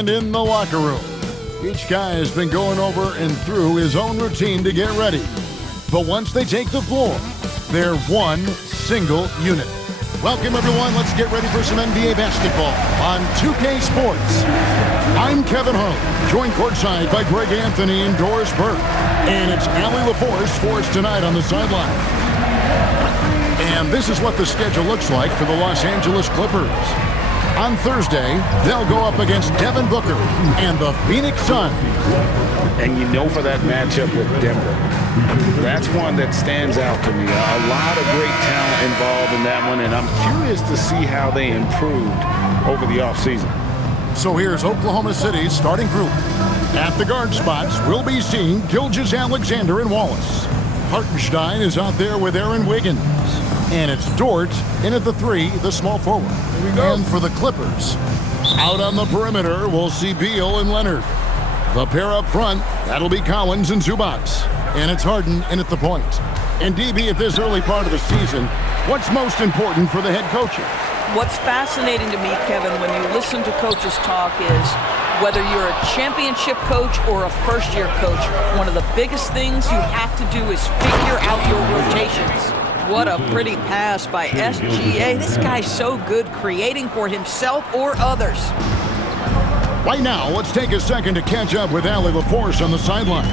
And in the locker room, each guy has been going over and through his own routine to get ready. But once they take the floor, they're one single unit. Welcome, everyone. Let's get ready for some NBA basketball on 2K Sports. I'm Kevin Harlan, joined courtside by Greg Anthony and Doris Burke. And it's Allie LaForce for us tonight on the sideline. And this is what the schedule looks like for the Los Angeles Clippers. On Thursday, they'll go up against Devin Booker and the Phoenix Suns. And you know, for that matchup with Denver, that's one that stands out to me. A lot of great talent involved in that one, and I'm curious to see how they improved over the offseason. So here's Oklahoma City's starting group. At the guard spots, we'll be seeing Gilgeous-Alexander and Wallace. Hartenstein is out there with Aaron Wiggins. And it's Dort in at the 3, the small forward. And for the Clippers, out on the perimeter, we'll see Beal and Leonard. The pair up front, that'll be Collins and Zubac. And it's Harden in at the point. And DB, at this early part of the season, what's most important for the head coaches? What's fascinating to me, Kevin, when you listen to coaches talk is whether you're a championship coach or a first-year coach, one of the biggest things you have to do is figure out your rotations. What a pretty pass by SGA. This guy's so good creating for himself or others. Right now, let's take a second to catch up with Allie LaForce on the sidelines.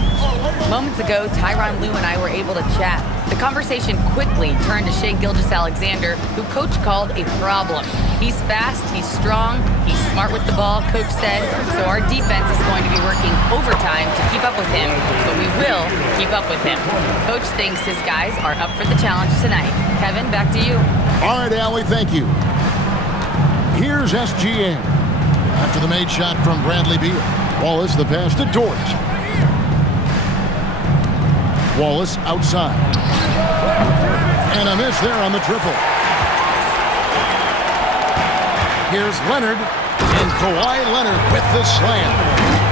Moments ago, Tyronn Lue and I were able to chat. The conversation quickly turned to Shai Gilgeous-Alexander, who Coach called a problem. He's fast, he's strong, he's smart with the ball, Coach said, so our defense is going to be working overtime to keep up with him, but we will keep up with him. Coach thinks his guys are up for the challenge tonight. Kevin, back to you. All right, Allie, thank you. Here's SGA. After the made shot from Bradley Beal. Wallace, the pass to Dort. Wallace outside. And a miss there on the triple. Here's Leonard. And Kawhi Leonard with the slam.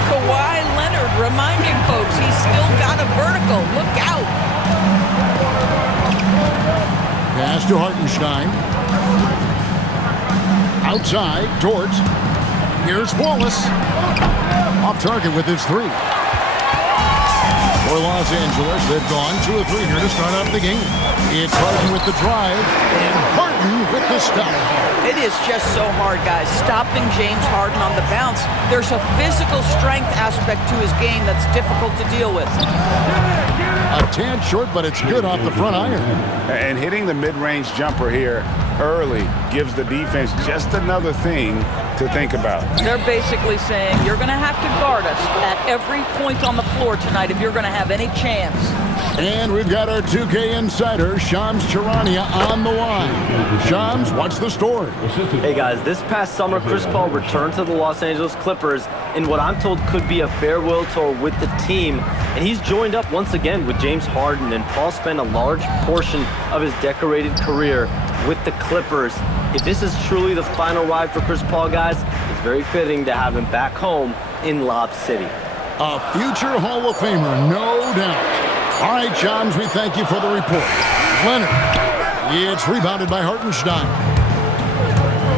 Kawhi Leonard reminding folks he's still got a vertical. Look out. Pass to Hartenstein. Outside, Dort. Here's Wallace. Off target with his 3. For Los Angeles, they've gone 2 of 3 here to start off the game. It's Harden with the drive, and Harden with the stop. It is just so hard, guys, stopping James Harden on the bounce. There's a physical strength aspect to his game that's difficult to deal with. A tad short, but it's good off the front iron. And hitting the mid-range jumper here early gives the defense just another thing to think about. They're basically saying you're going to have to guard us at every point on the floor tonight if you're going to have any chance. And we've got our 2K insider, Shams Charania, on the line. Shams, what's the story? Hey guys, this past summer, Chris Paul returned to the Los Angeles Clippers in what I'm told could be a farewell tour with the team. And he's joined up once again with James Harden, and Paul spent a large portion of his decorated career with the Clippers. If this is truly the final ride for Chris Paul, guys, it's very fitting to have him back home in Lob City. A future Hall of Famer, no doubt. All right, Shams, we thank you for the report. Leonard. It's rebounded by Hartenstein.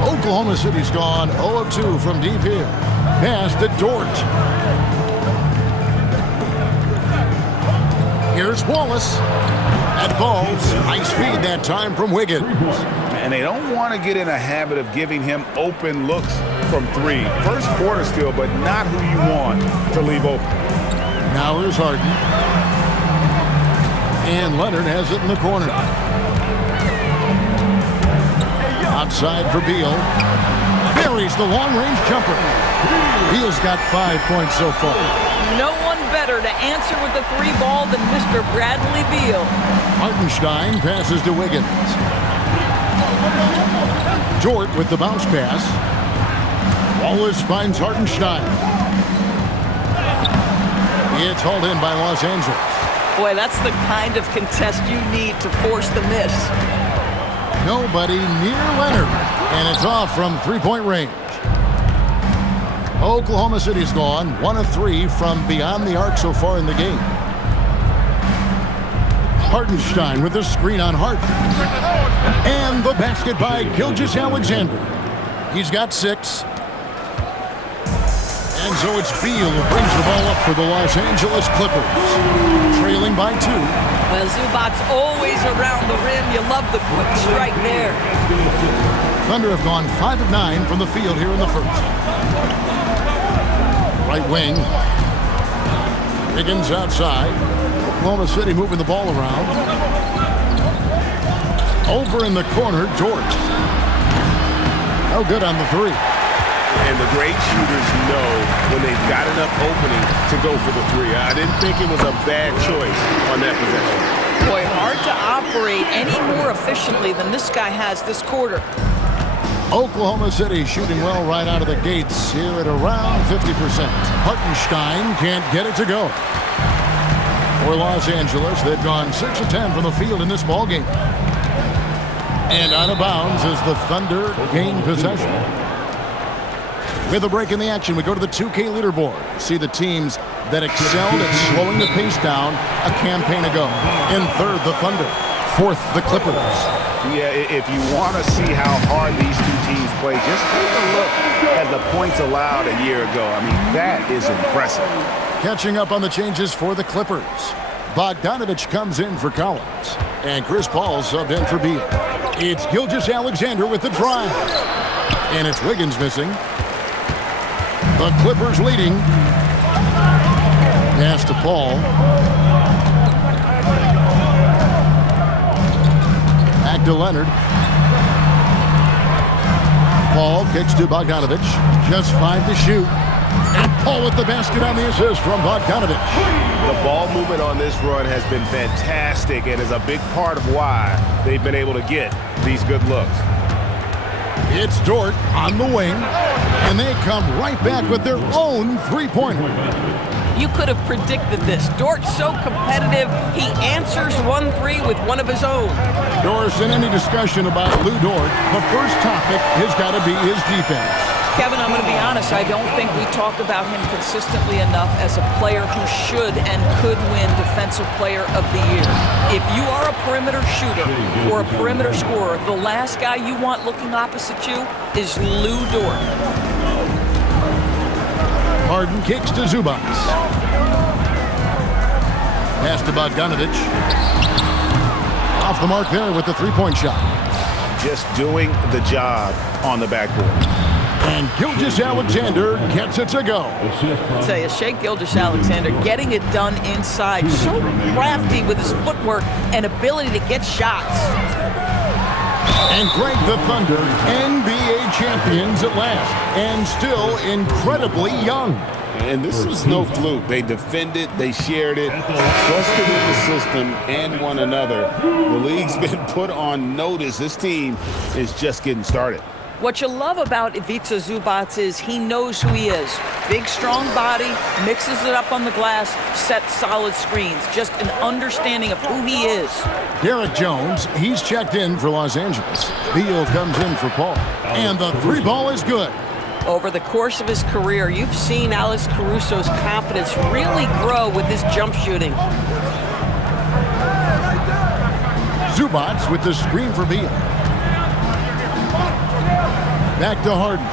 Oklahoma City's gone 0 of 2 from deep here. Pass to Dort. Here's Wallace. That ball's nice feed that time from Wiggins. And they don't want to get in a habit of giving him open looks from 3. First quarter still, but not who you want to leave open. Now here's Harden. And Leonard has it in the corner. Outside for Beal. Buries the long-range jumper. Beal's got 5 points so far. No one better to answer with the 3 ball than Mr. Bradley Beal. Hartenstein passes to Wiggins. Dort with the bounce pass. Wallace finds Hartenstein. It's hauled in by Los Angeles. Boy, that's the kind of contest you need to force the miss. Nobody near Leonard, and it's off from 3-point range. Oklahoma City's gone 1 of 3 from beyond the arc so far in the game. Hartenstein with the screen on Hart. And the basket by Gilgeous-Alexander. He's got 6. And so it's Beal who brings the ball up for the Los Angeles Clippers, trailing by 2. Well, Zubac's always around the rim. You love the quick strike there. Thunder have gone 5 of 9 from the field here in the first. Right wing. Higgins outside. Oklahoma City moving the ball around. Over in the corner, Dort. No good on the 3. And the great shooters know when they've got enough opening to go for the 3. I didn't think it was a bad choice on that possession. Boy, hard to operate any more efficiently than this guy has this quarter. Oklahoma City shooting well right out of the gates here at around 50%. Hartenstein can't get it to go. For Los Angeles, they've gone 6 of 10 from the field in this ballgame. And out of bounds as the Thunder gain possession. With a break in the action, we go to the 2K leaderboard. See the teams that excelled at slowing the pace down a campaign ago. In third, the Thunder. Fourth, the Clippers. Yeah, if you want to see how hard these two teams play, just take a look at the points allowed a year ago. I mean, that is impressive. Catching up on the changes for the Clippers. Bogdanovich comes in for Collins. And Chris Paul subbed in for Beal. It's Gilgeous-Alexander with the drive. And it's Wiggins missing. The Clippers leading. Pass to Paul. Back to Leonard. Paul kicks to Bogdanovich. Just 5 to shoot. And Paul with the basket on the assist from Bogdanovich. The ball movement on this run has been fantastic and is a big part of why they've been able to get these good looks. It's Dort on the wing, and they come right back with their own three-pointer. You could have predicted this. Dort's so competitive, he answers 1-3 with one of his own. Doris, in any discussion about Lou Dort, the first topic has got to be his defense. Kevin, I'm going to be honest, I don't think we talk about him consistently enough as a player who should and could win Defensive Player of the Year. If you are a perimeter shooter or a perimeter scorer, the last guy you want looking opposite you is Lou Dort. Harden kicks to Zubac. Pass to Bogdanovich. Off the mark there with the three-point shot. Just doing the job on the backboard. And Gilgeous-Alexander gets it to go. I'll tell you, Shai Gilgeous-Alexander getting it done inside. So crafty with his footwork and ability to get shots. And Greg, the Thunder, NBA champions at last, and still incredibly young. And this is no fluke. They defended, they shared it, trusted in the system and one another. The league's been put on notice. This team is just getting started. What you love about Ivica Zubac is he knows who he is. Big, strong body, mixes it up on the glass, sets solid screens. Just an understanding of who he is. Derek Jones, he's checked in for Los Angeles. Beal comes in for Paul. And the three ball is good. Over the course of his career, you've seen Alex Caruso's confidence really grow with his jump shooting. Zubac with the screen for Beal. Back to Harden.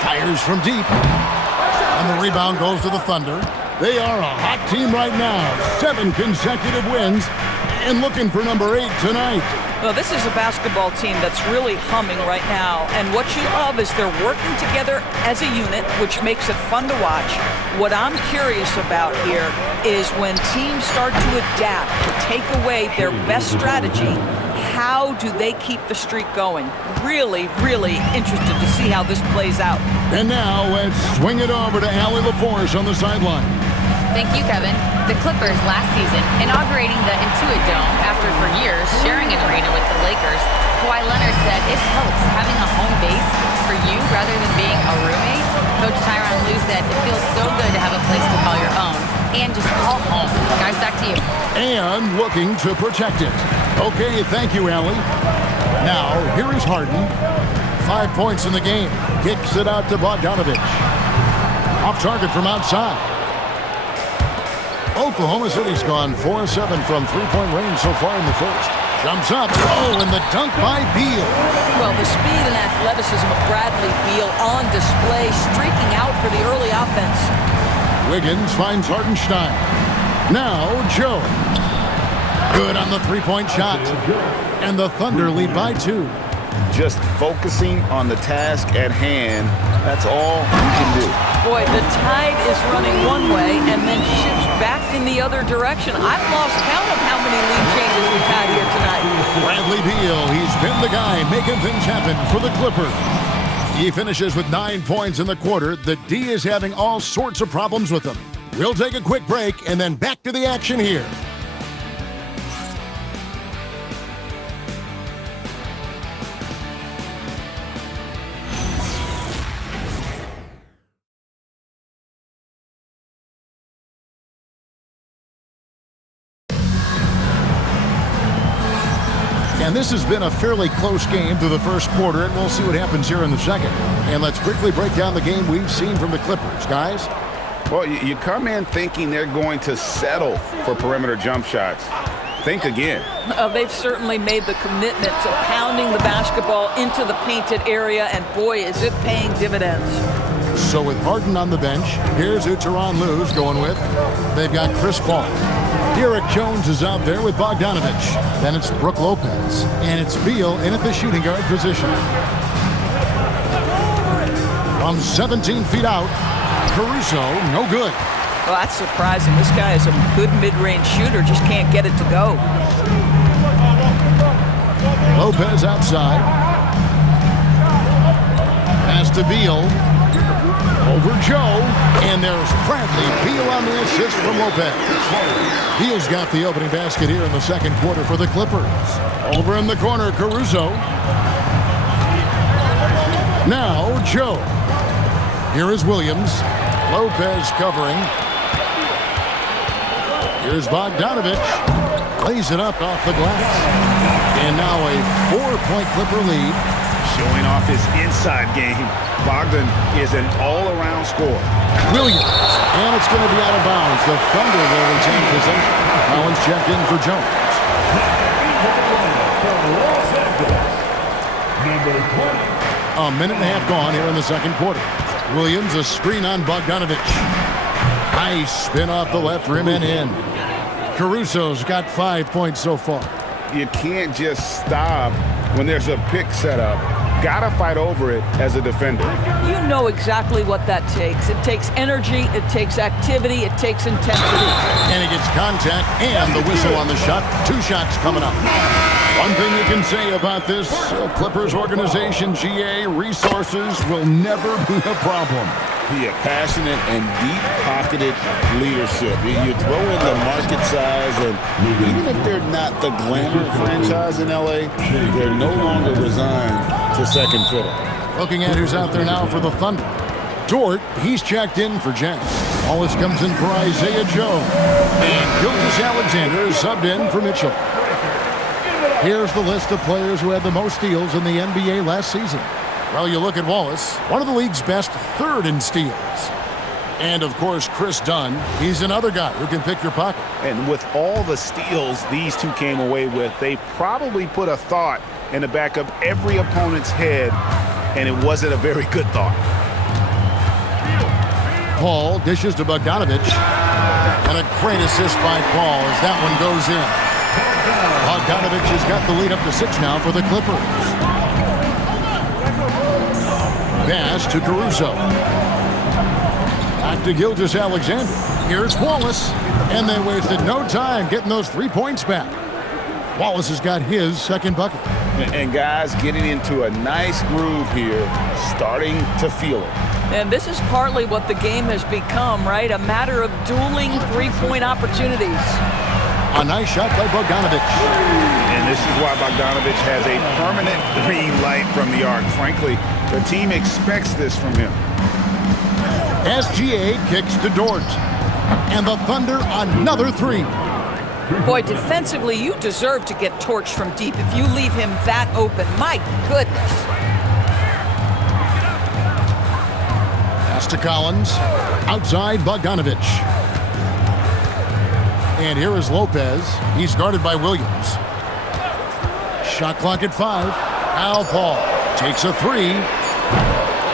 Fires from deep. And the rebound goes to the Thunder. They are a hot team right now. 7 consecutive wins. And looking for number 8 tonight. Well, this is a basketball team that's really humming right now. And what you love is they're working together as a unit, which makes it fun to watch. What I'm curious about here is when teams start to adapt, to take away their best strategy, how do they keep the streak going? Really, really interested to see how this plays out. And now let's swing it over to Allie LaForce on the sideline. Thank you, Kevin. The Clippers last season, inaugurating the Intuit Dome after for years sharing an arena with the Lakers, Kawhi Leonard said it helps having a home base for you rather than being a roommate. Coach Tyronn Lue said it feels so good to have a place to call your own and just call home. Guys, back to you. And looking to protect it. Okay, thank you, Allie. Now, here is Harden. 5 points in the game. Kicks it out to Bogdanovich. Off target from outside. Oklahoma City's gone 4-7 from three-point range so far in the first. Jumps up. Oh, and the dunk by Beal. Well, the speed and athleticism of Bradley Beal on display, streaking out for the early offense. Wiggins finds Hartenstein. Now, Joe. Good on the three-point shot. And the Thunder lead by 2. Just focusing on the task at hand, that's all you can do. Boy, the tide is running one way and then shifts back in the other direction. I've lost count of how many lead changes we've had here tonight. Bradley Beal, he's been the guy making things happen for the Clippers. He finishes with 9 points in the quarter. The D is having all sorts of problems with him. We'll take a quick break and then back to the action here. And this has been a fairly close game through the first quarter, and we'll see what happens here in the second. And let's quickly break down the game we've seen from the Clippers, guys. Well, you come in thinking they're going to settle for perimeter jump shots. Think again. They've certainly made the commitment to pounding the basketball into the painted area, and boy, is it paying dividends. So with Harden on the bench, here's who Tyronn Lue's going with. They've got Chris Paul. Derek Jones is out there with Bogdanovich. Then it's Brook Lopez. And it's Beal in at the shooting guard position. From 17 feet out, Caruso, no good. Well, that's surprising. This guy is a good mid-range shooter, just can't get it to go. Lopez outside. Pass to Beal. Over Joe. And there's Bradley Beal on the assist from Lopez. Beal's got the opening basket here in the second quarter for the Clippers. Over in the corner, Caruso. Now, Joe. Here is Williams. Lopez covering. Here's Bogdanovich. Lays it up off the glass. And now a 4-point Clipper lead. Showing off his inside game. Bogdan is an all-around scorer. Williams. And it's going to be out of bounds. The Thunder will retain possession. Collins checked in for Jones. A minute and a half gone here in the second quarter. Williams, a screen on Bogdanovich. Nice spin off the left rim and in. Caruso's got 5 points so far. You can't just stop when there's a pick set up. Gotta fight over it as a defender. You know exactly what that takes. It takes energy, it takes activity, it takes intensity. And he gets contact and the whistle on the shot. 2 shots coming up. One thing you can say about this Clippers organization, GA, resources will never be a problem. Yeah, passionate and deep-pocketed leadership. You throw in the market size, and even if they're not the glamour franchise in LA, they're no longer resigned to second fiddle. Looking at who's out there now for the Thunder. Dort, he's checked in for Jack. Wallace comes in for Isaiah Joe. And Gilgeous-Alexander is subbed in for Mitchell. Here's the list of players who had the most steals in the NBA last season. Well, you look at Wallace, one of the league's best, 3rd in steals. And, of course, Chris Dunn. He's another guy who can pick your pocket. And with all the steals these two came away with, they probably put a thought in the back of every opponent's head, and it wasn't a very good thought. Paul dishes to Bogdanovich. And a great assist by Paul as that one goes in. Bogdanovich has got the lead up to 6 now for the Clippers. Pass to Caruso. Back to Gilgeous-Alexander. Here's Wallace. And they wasted no time getting those 3 points back. Wallace has got his second bucket. And guys getting into a nice groove here, starting to feel it. And this is partly what the game has become, right? A matter of dueling 3-point opportunities. A nice shot by Bogdanovich. And this is why Bogdanovich has a permanent green light from the arc. Frankly, the team expects this from him. SGA kicks to Dort. And the Thunder another 3. Boy, defensively, you deserve to get torched from deep if you leave him that open. My goodness. Pass to Collins. Outside Bogdanovich. And here is Lopez. He's guarded by Williams. Shot clock at 5. Al Paul takes a 3.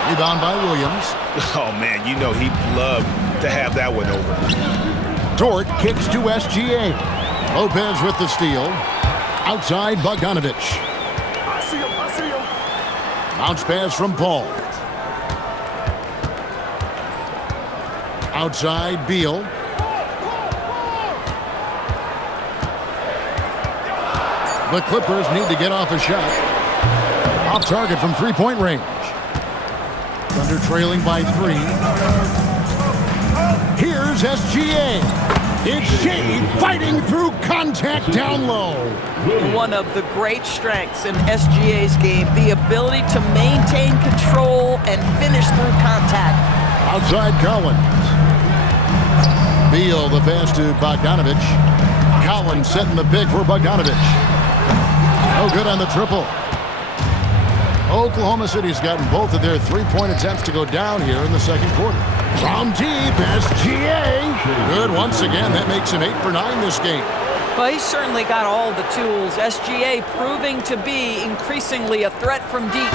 Rebound by Williams. Oh, man, you know he'd love to have that one over. Dort kicks to SGA. Lopez with the steal. Outside Bogdanovich. I see him. Bounce pass from Paul. Outside Beal. The Clippers need to get off a shot. Off target from three-point range. Thunder trailing by 3. Here's SGA. It's Shea fighting through contact down low. One of the great strengths in SGA's game, the ability to maintain control and finish through contact. Outside Collins. Beal the pass to Bogdanovich. Collins setting the pick for Bogdanovich. No good on the triple. Oklahoma City's gotten both of their three-point attempts to go down here in the second quarter. From deep, SGA. Good once again. That makes him 8 for 9 this game. Well, he's certainly got all the tools. SGA proving to be increasingly a threat from deep.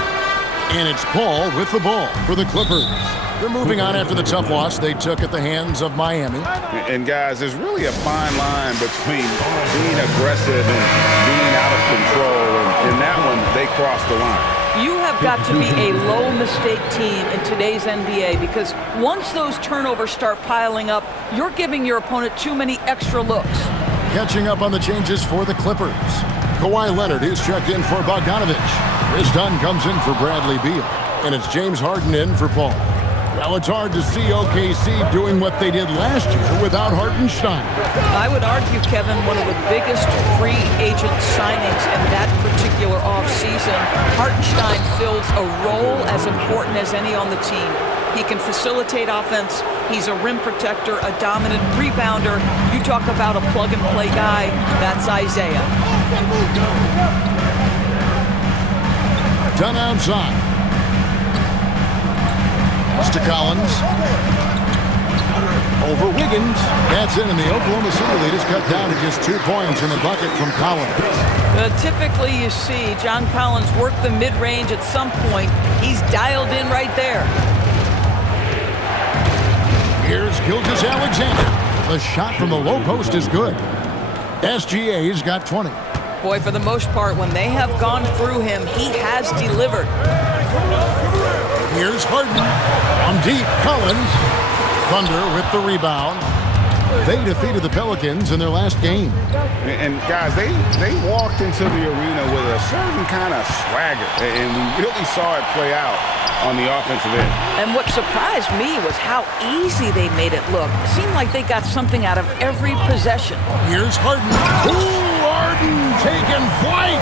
And it's Paul with the ball for the Clippers. They're moving on after the tough loss they took at the hands of Miami. And guys, there's really a fine line between being aggressive and being out of control. And in that one, they crossed the line. You have got to be a low-mistake team in today's NBA because once those turnovers start piling up, you're giving your opponent too many extra looks. Catching up on the changes for the Clippers. Kawhi Leonard is checked in for Bogdanovich. Chris Dunn comes in for Bradley Beal. And it's James Harden in for Paul. Now it's hard to see OKC doing what they did last year without Hartenstein. I would argue, Kevin, one of the biggest free agent signings in that particular offseason. Hartenstein fills a role as important as any on the team. He can facilitate offense. He's a rim protector, a dominant rebounder. You talk about a plug-and-play guy, that's Isaiah. Done outside. To Collins. Over Wiggins. That's in, and the Oklahoma City lead is cut down to just 2 points in the bucket from Collins. Typically, you see John Collins work the mid-range at some point. He's dialed in right there. Here's Gilgeous-Alexander. The shot from the low post is good. SGA's got 20. Boy, for the most part, when they have gone through him, he has delivered. Here's Harden. On deep, Collins. Thunder with the rebound. They defeated the Pelicans in their last game. And guys, they walked into the arena with a certain kind of swagger, and we really saw it play out on the offensive end. And what surprised me was how easy they made it look. It seemed like they got something out of every possession. Here's Harden. Ooh, Harden taking flight.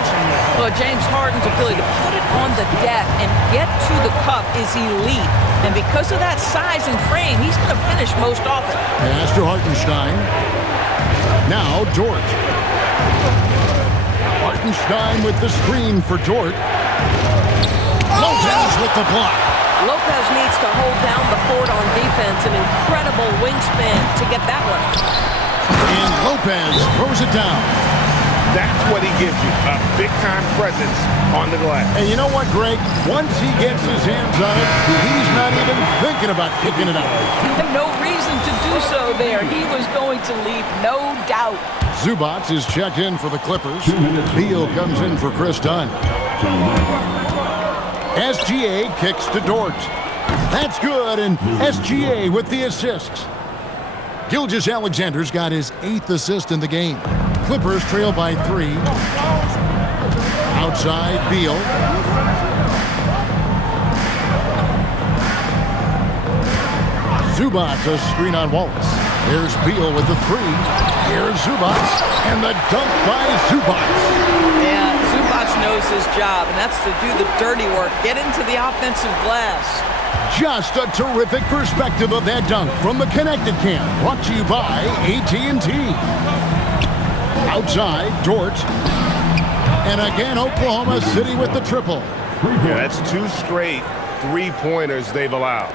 Well, James Harden's ability to put it on the deck and get to the cup is elite. And because of that size and frame, he's going to finish most often. Pass to Hartenstein. Now Dort. Hartenstein with the screen for Dort. Lopez with the block. Lopez needs to hold down the fort on defense. An incredible wingspan to get that one. And Lopez throws it down. That's what he gives you, a big-time presence on the glass. And you know what, Greg? Once he gets his hands on it, he's not even thinking about kicking it out. He had no reason to do so there. He was going to leave, no doubt. Zubac is checked in for the Clippers. Beal comes in for Chris Dunn. SGA kicks to Dort. That's good, and SGA with the assist. Gilgeous-Alexander's got his 8th assist in the game. Clippers trail by 3. Outside, Beal. Zubac, a screen on Wallace. There's Beal with the 3. Here's Zubac, and the dunk by Zubac. Yeah, Zubac knows his job, and that's to do the dirty work. Get into the offensive glass. Just a terrific perspective of that dunk from the Connected Cam. Brought to you by AT&T. Outside, Dort. And again, Oklahoma City with the triple. Yeah, that's 2 straight 3-pointers they've allowed.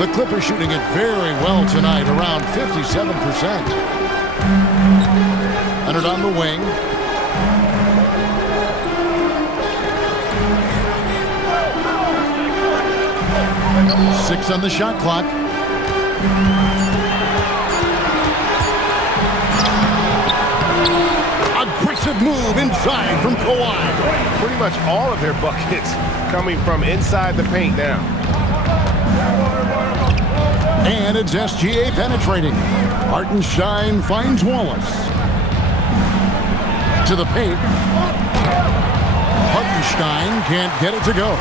The Clippers shooting it very well tonight, around 57%. Leonard on the wing. 6 on the shot clock. Aggressive move inside from Kawhi. Pretty much all of their buckets coming from inside the paint now. And it's SGA penetrating. Hartenstein finds Wallace. To the paint. Hartenstein can't get it to go.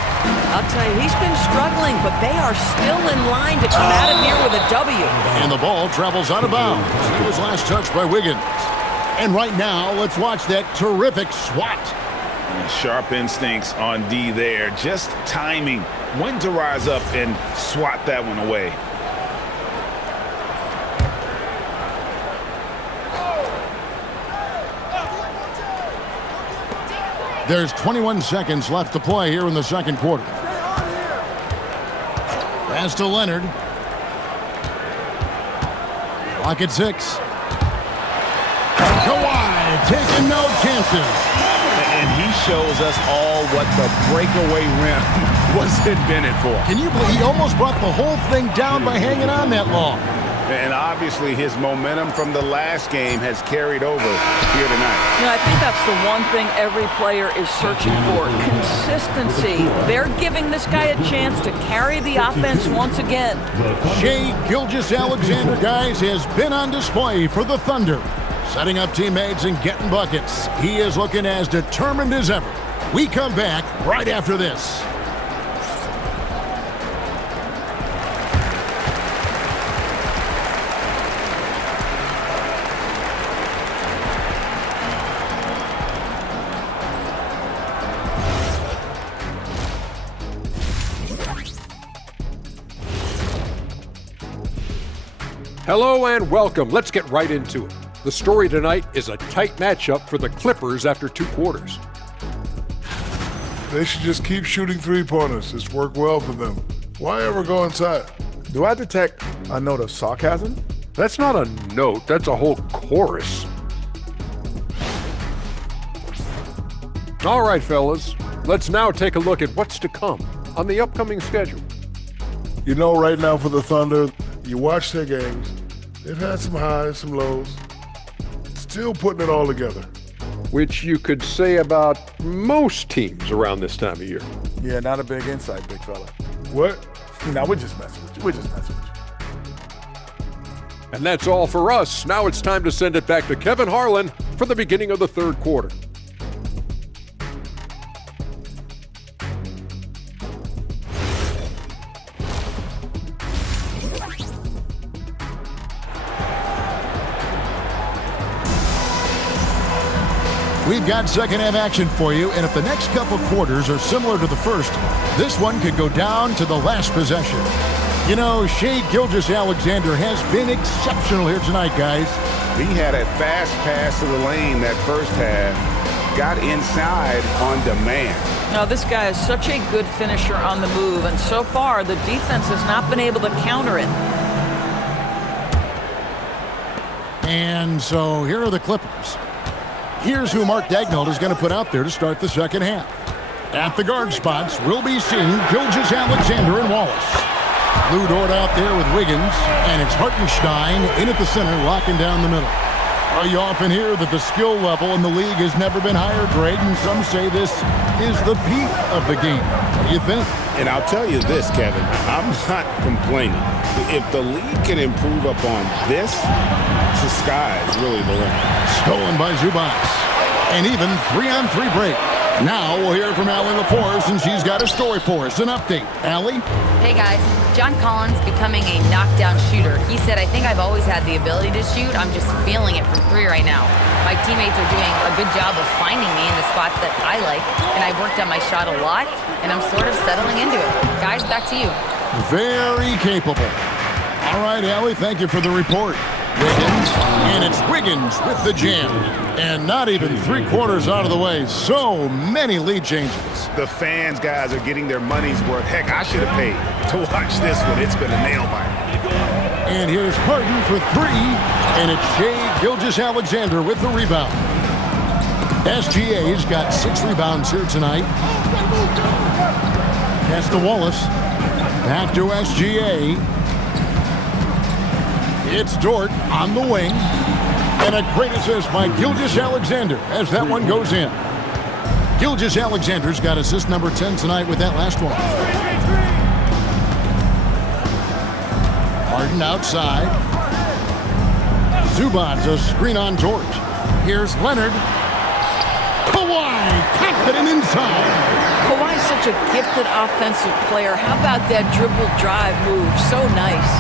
I'll tell you, he's been struggling, but they are still in line to come out of here with a W. And the ball travels out of bounds. It was last touched by Wiggins. And right now, let's watch that terrific swat. Sharp instincts on D there. Just timing when to rise up and swat that one away. There's 21 seconds left to play here in the second quarter. Pass to Leonard. Clock at 6. Kawhi taking no chances. And he shows us all what the breakaway rim was invented for. Can you believe he almost brought the whole thing down by hanging on that long? And obviously his momentum from the last game has carried over here tonight. You know, I think that's the one thing every player is searching for, consistency. They're giving this guy a chance to carry the offense once again. Shai Gilgeous-Alexander, guys, has been on display for the Thunder. Setting up teammates and getting buckets. He is looking as determined as ever. We come back right after this. Hello and welcome. Let's get right into it. The story tonight is a tight matchup for the Clippers after 2 quarters. They should just keep shooting three-pointers. It's worked well for them. Why ever go inside? Do I detect a note of sarcasm? That's not a note, that's a whole chorus. All right, fellas, let's now take a look at what's to come on the upcoming schedule. You know, right now for the Thunder, you watch their games. They've had some highs, some lows. Still putting it all together. Which you could say about most teams around this time of year. Yeah, not a big insight, big fella. What? No, we're just messing with you. We're just messing with you. And that's all for us. Now it's time to send it back to Kevin Harlan for the beginning of the third quarter. We've got second half action for you, and if the next couple quarters are similar to the first, this one could go down to the last possession. You know, Shai Gilgeous-Alexander has been exceptional here tonight, guys. He had a fast pass to the lane that first half. Got inside on demand. Now, this guy is such a good finisher on the move, and so far, the defense has not been able to counter it. And so here are the Clippers. Here's who Mark Daigneault is going to put out there to start the second half. At the guard spots, we'll be seeing Gilgeous-Alexander and Wallace. Lou Dort out there with Wiggins, and it's Hartenstein in at the center, locking down the middle. Are you often hear that the skill level in the league has never been higher, Greg? And some say this is the peak of the game. What do you think? And I'll tell you this, Kevin, I'm not complaining. If the league can improve upon this, the sky is really the limit. Stolen by Zubac. And even 3-on-3 break. Now we'll hear from Allie LaForce, and she's got a story for us. An update. Allie? Hey guys, John Collins becoming a knockdown shooter. He said, I think I've always had the ability to shoot. I'm just feeling it from 3 right now. My teammates are doing a good job of finding me in the spots that I like, and I've worked on my shot a lot, and I'm sort of settling into it. Guys, back to you. Very capable. All right, Allie, thank you for the report. Wiggins, and it's Wiggins with the jam. And not even 3/4 out of the way. So many lead changes. The fans, guys, are getting their money's worth. Heck, I should have paid to watch this one. It's been a nail biter. And here's Harden for 3, and it's Shai Gilgeous-Alexander with the rebound. SGA's got 6 rebounds here tonight. Pass to Wallace. Back to SGA. It's Dort on the wing. And a great assist by Gilgeous-Alexander as that one goes in. Gilgeous-Alexander's got assist number 10 tonight with that last one. Harden outside. Zubac's a screen on Dort. Here's Leonard. Kawhi, confident inside. Kawhi's such a gifted offensive player. How about that dribble drive move? So nice.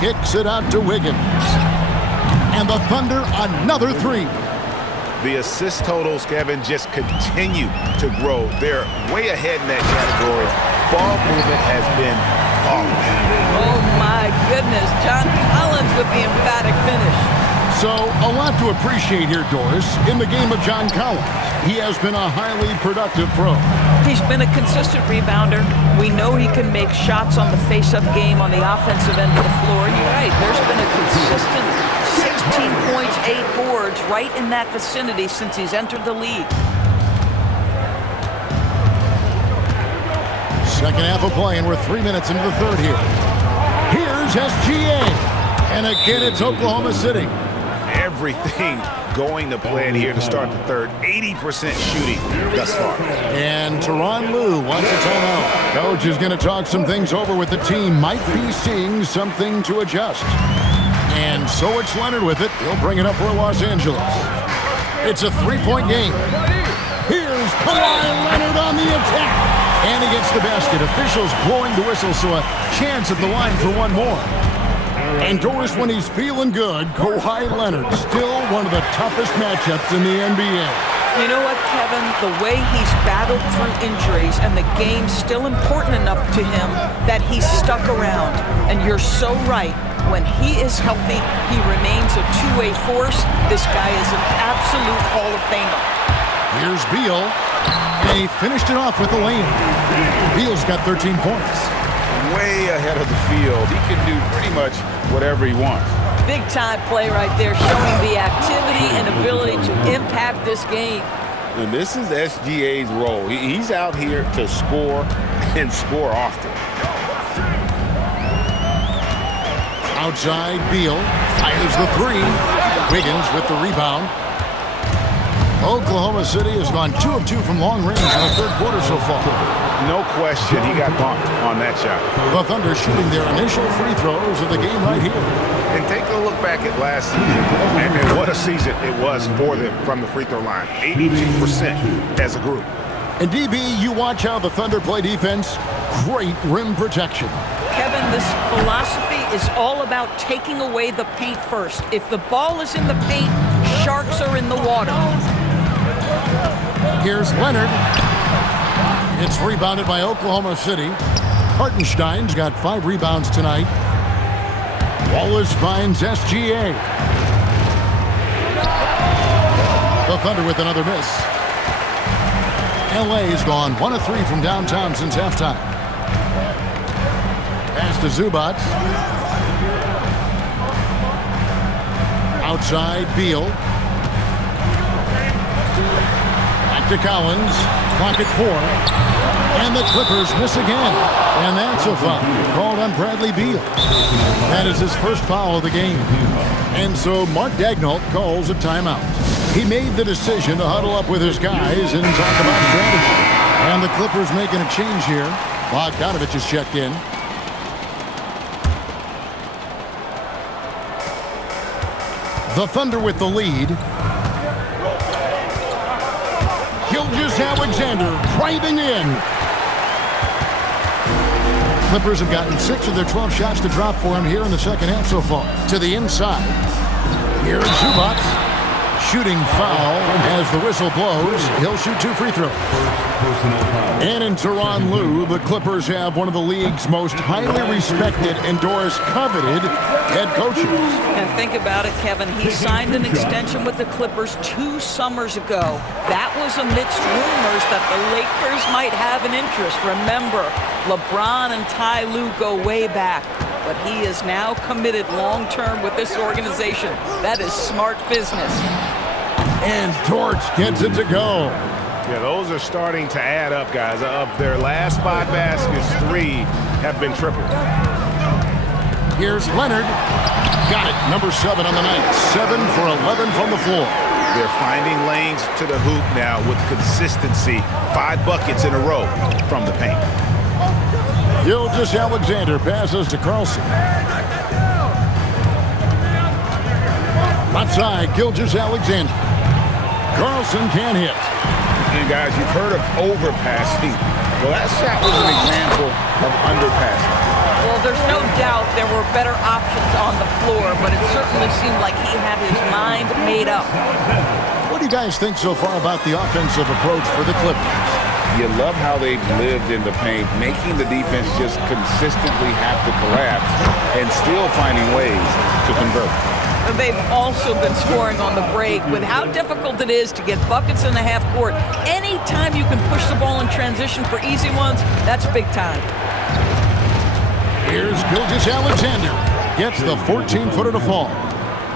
Kicks it out to Wiggins. And the Thunder, another three. The assist totals, Kevin, just continue to grow. They're way ahead in that category. Ball movement has been flawless. Oh, my goodness. John Collins with the emphatic finish. So, a lot to appreciate here, Doris, in the game of John Collins. He has been a highly productive pro. He's been a consistent rebounder. We know he can make shots on the face-up game on the offensive end of the floor. You're right. There's been a consistent 16 points, 8 boards right in that vicinity since he's entered the league. Second half of play, and we're 3 minutes into the third here. Here's SGA. And again, it's Oklahoma City. Everything going to plan here to start the third. 80% shooting thus far. And Tyronn Lue wants a timeout. Coach is going to talk some things over with the team. Might be seeing something to adjust. And so it's Leonard with it. He'll bring it up for Los Angeles. It's a three-point game. Here's Kawhi Leonard on the attack. And he gets the basket. Officials blowing the whistle, so a chance at the line for one more. And Doris, when he's feeling good, Kawhi Leonard, still one of the toughest matchups in the NBA. You know what, Kevin? The way he's battled through injuries and the game's still important enough to him that he's stuck around. And you're so right. When he is healthy, he remains a two-way force. This guy is an absolute Hall of Famer. Here's Beal. And he finished it off with a lane. Beal's got 13 points. Way ahead of the field. He can do pretty much whatever he wants. Big time play right there, showing the activity and ability to impact this game. And this is SGA's role. He's out here to score and score often. Outside, Beal fires the three. Wiggins with the rebound. Oklahoma City has gone 2 of 2 from long range in the third quarter so far. No question, he got bumped on that shot. The Thunder shooting their initial free throws of the game right here. And take a look back at last season, and what a season it was for them from the free throw line. 82% as a group. And DB, you watch how the Thunder play defense. Great rim protection. Kevin, this philosophy is all about taking away the paint first. If the ball is in the paint, sharks are in the water. Here's Leonard. It's rebounded by Oklahoma City. Hartenstein's got 5 rebounds tonight. Wallace finds SGA. The Thunder with another miss. LA's gone 1 of 3 from downtown since halftime. Pass to Zubac. Outside, Beal. Back to Collins. Clock at 4. And the Clippers miss again. And that's a foul called on Bradley Beal. That is his first foul of the game. And so Mark Daigneault calls a timeout. He made the decision to huddle up with his guys and talk about strategy. And the Clippers making a change here. Bogdanovich is checked in. The Thunder with the lead. Gilgeous-Alexander driving in. Clippers have gotten 6 of their 12 shots to drop for him here in the second half so far. To the inside. Here's Zubac. Shooting foul as the whistle blows. He'll shoot 2 free throws. And in Tyronn Lue, the Clippers have one of the league's most highly respected and Doris coveted head coaches. And think about it, Kevin. He signed an extension with the Clippers 2 summers ago. That was amidst rumors that the Lakers might have an interest. Remember, LeBron and Ty Lue go way back. But he is now committed long-term with this organization. That is smart business. And Dort gets it to go. Yeah, those are starting to add up, guys. Of their last 5 baskets, 3 have been tripled. Here's Leonard. Got it. Number 7 on the night. 7 for 11 from the floor. They're finding lanes to the hoop now with consistency. 5 buckets in a row from the paint. Gilgeous-Alexander passes to Carlson. Left side, Gilgeous-Alexander. Carlson can't hit. And guys, you've heard of overpassing. Well, that shot was an example of underpassing. Well, there's no doubt there were better options on the floor, but it certainly seemed like he had his mind made up. What do you guys think so far about the offensive approach for the Clippers? You love how they've lived in the paint, making the defense just consistently have to collapse and still finding ways to convert. And they've also been scoring on the break. With how difficult it is to get buckets in the half court, anytime you can push the ball in transition for easy ones, that's big time. Here's Gilgeous-Alexander. Gets the 14-footer to fall.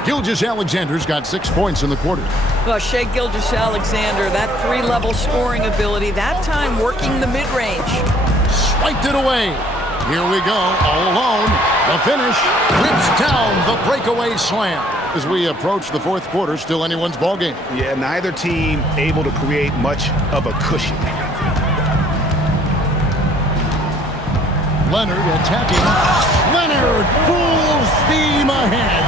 Gilgeous-Alexander's got 6 points in the quarter. Well, Shai Gilgeous-Alexander, that 3-level scoring ability, that time working the mid-range. Swiped it away. Here we go, all alone. The finish, rips down the breakaway slam. As we approach the 4th quarter, still anyone's ballgame. Yeah, neither team able to create much of a cushion. Leonard attacking. Leonard full steam ahead.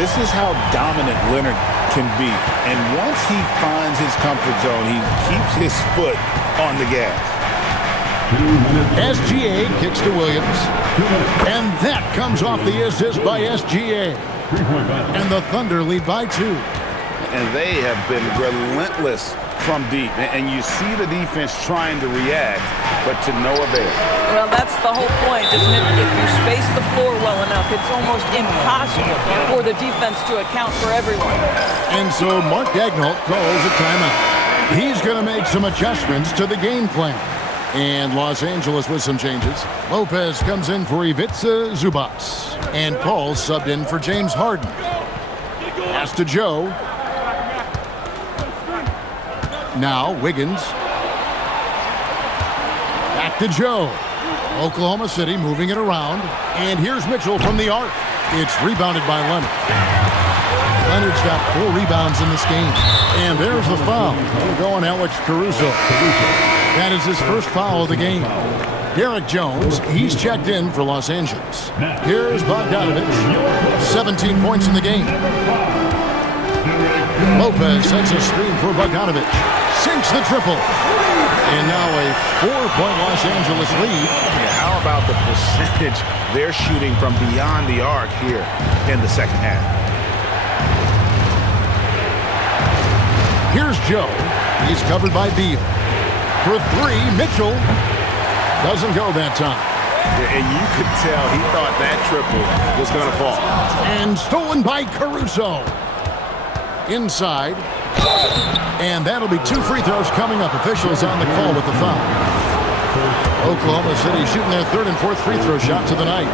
This is how dominant Leonard can be. And once he finds his comfort zone, he keeps his foot on the gas. SGA kicks to Williams. And that comes off the assist by SGA. And the Thunder lead by 2. And they have been relentless from deep. And you see the defense trying to react, but to no avail. Well, that's the whole point, isn't it? If you space the floor well enough, it's almost impossible for the defense to account for everyone. And so Mark Daigneault calls a timeout. He's going to make some adjustments to the game plan. And Los Angeles with some changes. Lopez comes in for Ivica Zubac. And Paul subbed in for James Harden. Pass to Joe. Now Wiggins. Back to Joe. Oklahoma City moving it around. And here's Mitchell from the arc. It's rebounded by Leonard. Leonard's got 4 rebounds in this game. And there's the foul. We'll go on Alex Caruso. That is his first foul of the game. Derek Jones, he's checked in for Los Angeles. Here's Bogdanovich. 17 points in the game. Lopez sets a screen for Bogdanovich. Sinks the triple. And now a 4-point Los Angeles lead. Yeah, how about the percentage they're shooting from beyond the arc here in the second half? Here's Joe. He's covered by Beal. For 3, Mitchell doesn't go that time. And you could tell he thought that triple was going to fall. And stolen by Caruso. Inside. And that'll be 2 free throws coming up. Officials on the call with the foul. Oklahoma City shooting their 3rd and 4th free throw shots of the night.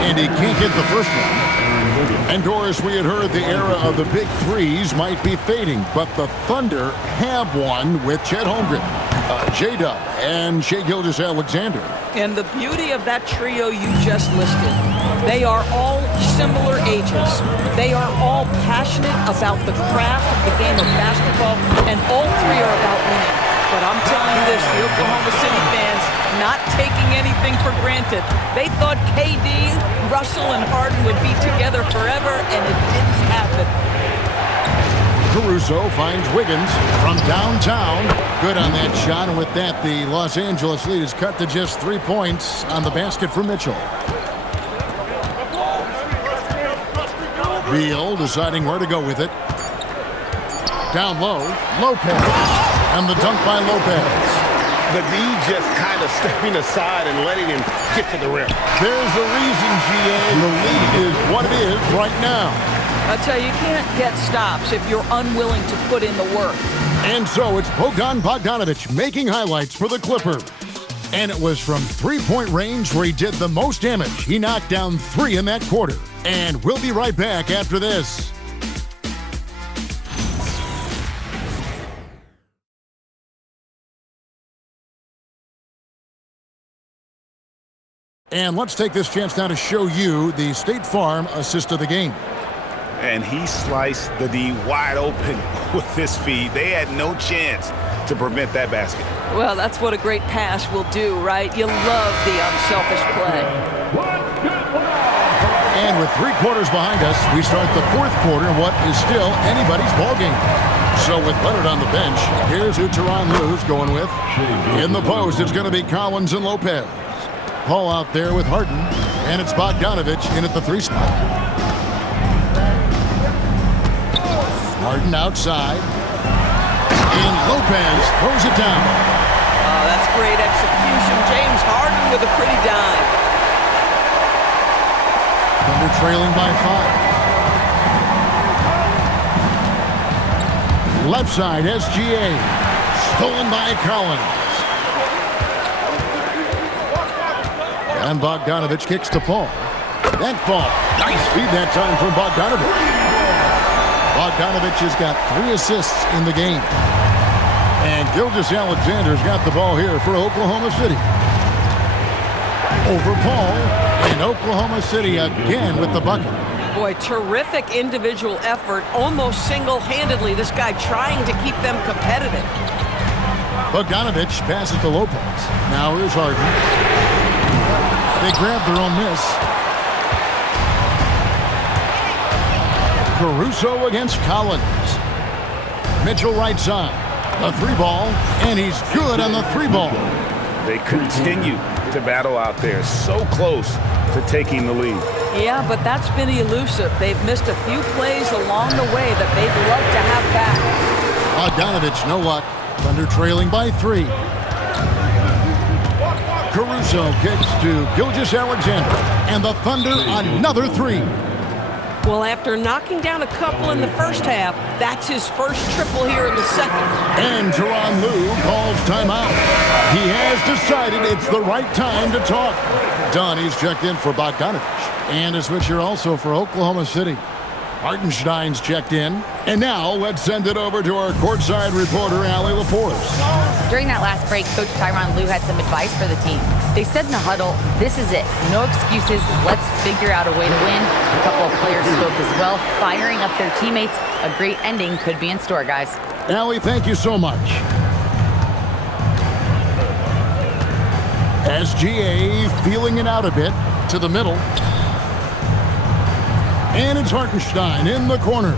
And he can't get the first one. And Doris, we had heard the era of the big threes might be fading, but the Thunder have one with Chet Holmgren, J-Dub, and Shai Gilgeous-Alexander. And the beauty of that trio you just listed, they are all similar ages. They are all passionate about the craft of the game of basketball, and all 3 are about winning. But I'm telling you this, the Oklahoma City fans not taking anything for granted. They thought KD, Russell, and Harden would be together forever, and it didn't happen. Caruso finds Wiggins from downtown. Good on that shot, and with that, the Los Angeles lead is cut to just 3 points on the basket for Mitchell. Beal deciding where to go with it. Down low, Lopez. And the dunk by Lopez. The D just kind of stepping aside and letting him get to the rim. There's a reason, GA. The lead is what it is right now. I tell you, you can't get stops if you're unwilling to put in the work. And so it's Bogdan Bogdanovich making highlights for the Clippers. And it was from 3-point range where he did the most damage. He knocked down 3 in that quarter. And we'll be right back after this. And let's take this chance now to show you the State Farm assist of the game. And he sliced the D wide open with this feed. They had no chance to prevent that basket. Well, that's what a great pass will do, right? You love the unselfish play. And with 3 quarters behind us, we start the 4th quarter in what is still anybody's ballgame. So with Leonard on the bench, here's who Tyronn Lue's going with. In the post, it's going to be Collins and Lopez. Paul out there with Harden, and it's Bogdanovich in at the 3 spot. Harden outside, and Lopez throws it down. Oh, that's great execution. James Harden with a pretty dime. Thunder trailing by 5. Left side, SGA. Stolen by Collins. And Bogdanovich kicks to Paul. That ball. Nice feed that time from Bogdanovich. Bogdanovich has got 3 assists in the game. And Gilgeous-Alexander's got the ball here for Oklahoma City. Over Paul, and Oklahoma City again with the bucket. Boy, terrific individual effort, almost single-handedly. This guy trying to keep them competitive. Bogdanovich passes to Lopez. Now here's Harden. They grab their own miss. Caruso against Collins. Mitchell right side. A 3-ball, and he's good on the 3-ball. They continue to battle out there, so close to taking the lead. Yeah, but that's been elusive. They've missed a few plays along the way that they'd love to have back. Bogdanovich, no luck. Thunder trailing by 3. Caruso kicks to Gilgeous-Alexander, and the Thunder another 3. Well, after knocking down a couple in the first half, that's his first triple here in the second. And Tyronn Lue calls timeout. He has decided it's the right time to talk. Donnie's checked in for Bogdanovich. And a switcher also for Oklahoma City. Hartenstein's checked in. And now let's send it over to our courtside reporter, Allie LaForce. During that last break, Coach Tyronn Lue had some advice for the team. They said in the huddle, this is it. No excuses. Let's figure out a way to win. A couple of players spoke as well, firing up their teammates. A great ending could be in store, guys. Allie, thank you so much. SGA feeling it out a bit to the middle. And it's Hartenstein in the corner.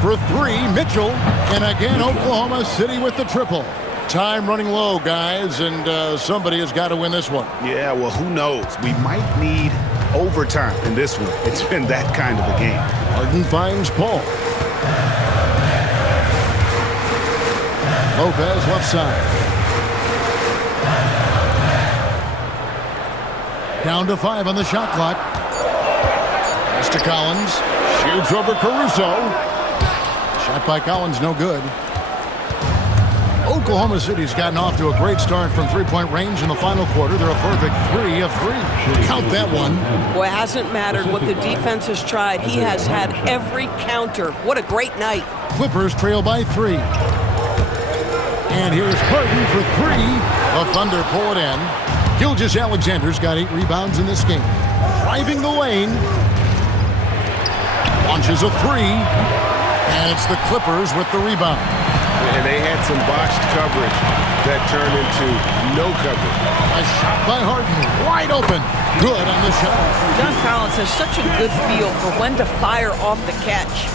For 3, Mitchell. And again, Oklahoma City with the triple. Time running low, guys, and somebody has got to win this one. Yeah, well, who knows? We might need overtime in this one. It's been that kind of a game. Harden finds Paul. Lopez left side. Down to 5 on the shot clock. Pass to Collins. Shoots over Caruso. Shot by Collins, no good. Oklahoma City's gotten off to a great start from 3-point range in the final quarter. They're a perfect 3 of 3. Count that one. Boy, it hasn't mattered what the defense has tried. He has had every counter. What a great night. Clippers trail by 3. And here's Harden for 3. The Thunder pull it in. Gilgeous-Alexander's got 8 rebounds in this game. Driving the lane. Launches a 3. And it's the Clippers with the rebound. And they had some botched coverage that turned into no coverage. A shot by Harden, wide open. Good on the shot. John Collins has such a good feel for when to fire off the catch.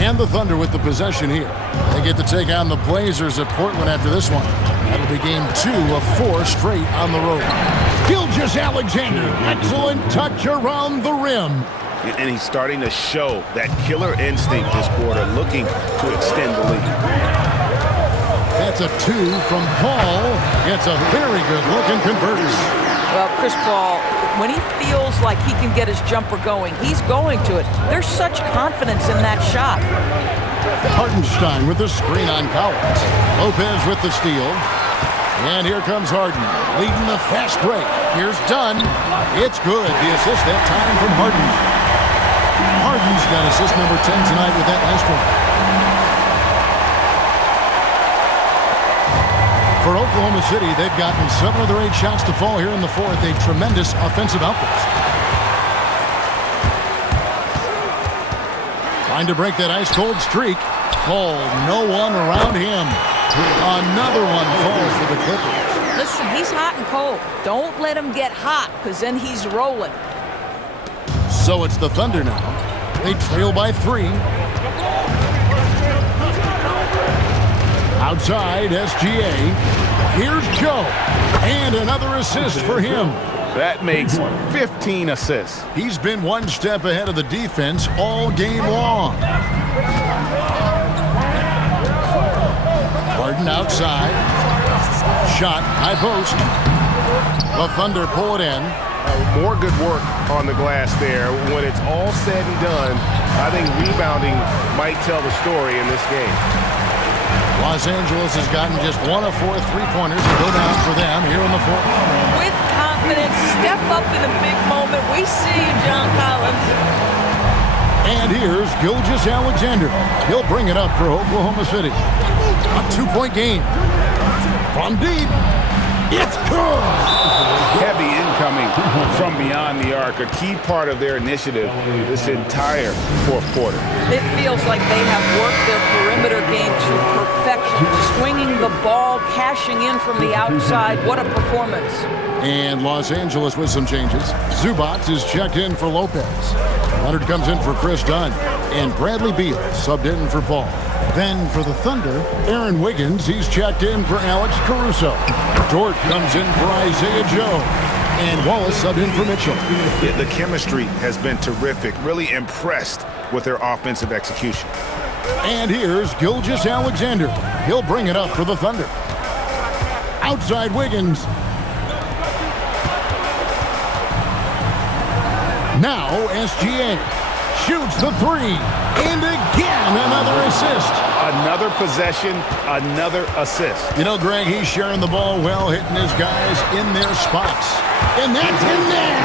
And the Thunder with the possession here. They get to take on the Blazers at Portland after this one. That'll be game 2 of 4 straight on the road. Gilgeous-Alexander, excellent touch around the rim. And he's starting to show that killer instinct this quarter, looking to extend the lead. That's a 2 from Paul. Gets a very good look and converts. Well, Chris Paul, when he feels like he can get his jumper going, he's going to it. There's such confidence in that shot. Hartenstein with the screen on Collins. Lopez with the steal. And here comes Harden, leading the fast break. Here's Dunn. It's good. The assist that time from Harden. Harden's got assist number 10 tonight with that last one. For Oklahoma City, they've gotten 7 of their 8 shots to fall here in the fourth. A tremendous offensive outburst. Trying to break that ice-cold streak. Oh, no one around him. Another one falls for the Clippers. Listen, he's hot and cold. Don't let him get hot, because then he's rolling. So it's the Thunder now. They trail by 3. Outside, SGA. Here's Joe. And another assist for him. That makes 15 assists. He's been one step ahead of the defense all game long. Harden outside. Shot, high post. The Thunder pull it in. More good work on the glass there. When it's all said and done, I think rebounding might tell the story in this game. Los Angeles has gotten just 1 of 4 3-pointers to go down for them here in the fourth. With confidence, step up in a big moment. We see you, John Collins. And here's Gilgeous-Alexander. He'll bring it up for Oklahoma City. A 2-point game. From deep. It's good. Heavy incoming from beyond the arc, a key part of their initiative this entire fourth quarter. It feels like they have worked their perimeter game to perfection. Swinging the ball, cashing in from the outside. What a performance. And Los Angeles with some changes. Zubac is checked in for Lopez. Leonard comes in for Chris Dunn. And Bradley Beal subbed in for Paul. Then for the Thunder, Aaron Wiggins, he's checked in for Alex Caruso. Dort comes in for Isaiah Joe. And Wallace subbed in for Mitchell. The chemistry has been terrific. Really impressed with their offensive execution. And here's Gilgeous-Alexander. He'll bring it up for the Thunder. Outside Wiggins. Now SGA shoots the 3. And again, another assist. Another possession, another assist. You know, Greg, he's sharing the ball well, hitting his guys in their spots. And that's in there.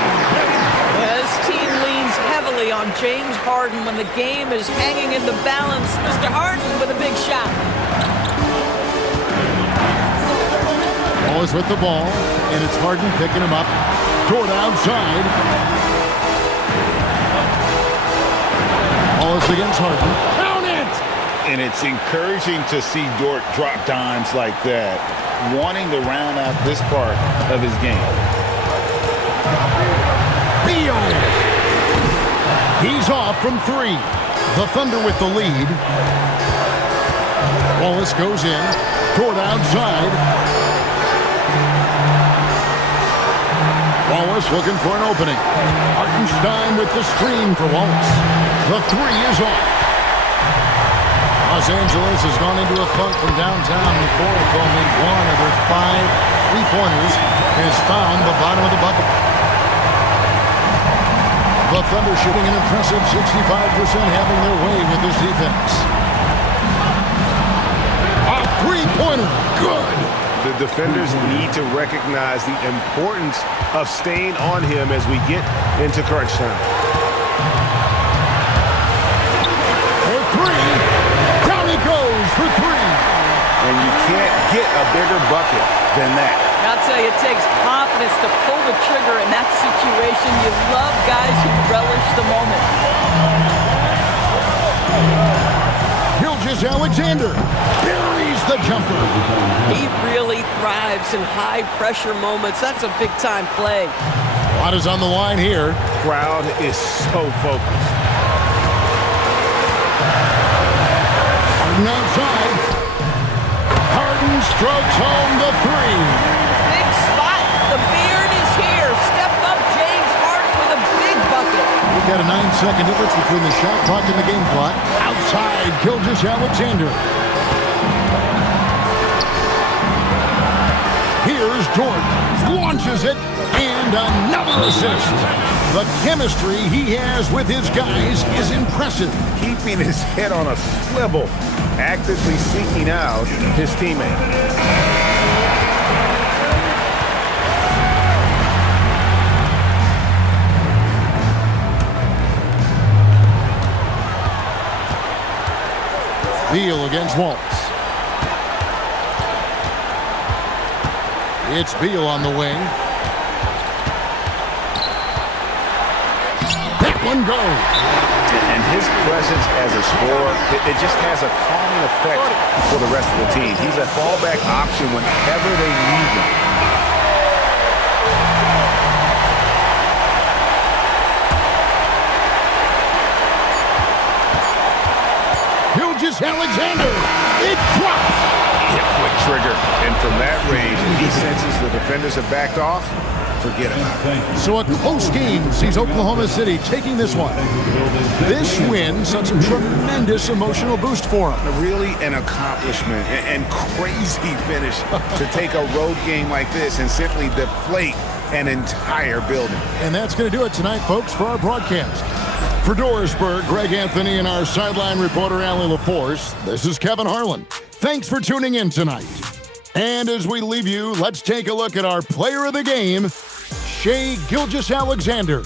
His team leans heavily on James Harden when the game is hanging in the balance. Mr. Harden with a big shot. Wallace with the ball, and it's Harden picking him up. Toward outside. Wallace against Harden. Count it! And it's encouraging to see Dort drop dimes like that, wanting to round out this part of his game. Beal! He's off from 3. The Thunder with the lead. Wallace goes in. Toward outside. Wallace looking for an opening. Hartenstein with the screen for Wallace. The 3 is off. Los Angeles has gone into a funk from downtown in the fourth. Only 1 of their 5 3-pointers has found the bottom of the bucket. The Thunder shooting an impressive 65%, having their way with this defense. A 3-pointer. Good. The defenders need to recognize the importance of staying on him as we get into crunch time. For 3. Down he goes for 3. And you can't get a bigger bucket than that. I'll tell you, it takes confidence to pull the trigger in that situation. You love guys who relish the moment. Gilgeous-Alexander buries the jumper. He really thrives in high-pressure moments. That's a big-time play. A lot is on the line here. Crowd is so focused. Harden outside. Harden strokes home the 3. Big spot. The beard is here. Step up James Harden with a big bucket. We've got a 9-second difference between the shot clock and the game clock. Outside, Gilgeous-Alexander. Here's Dort. Launches it. And another assist. The chemistry he has with his guys is impressive. Keeping his head on a swivel, actively seeking out his teammate. Beal against Wallace. It's Beal on the wing. That one goes. And his presence as a scorer, it just has a calming effect for the rest of the team. He's a fallback option whenever they need him. Alexander, it drops. Yeah, quick trigger. And from that range, if he senses the defenders have backed off, forget about it. So a close game sees Oklahoma City taking this one. This win sets a tremendous emotional boost for them. Really an accomplishment and crazy finish to take a road game like this and simply deflate an entire building. And that's going to do it tonight, folks, for our broadcast. For Dorisburg, Greg Anthony and our sideline reporter, Allie LaForce, this is Kevin Harlan. Thanks for tuning in tonight. And as we leave you, let's take a look at our player of the game, Shai Gilgeous-Alexander.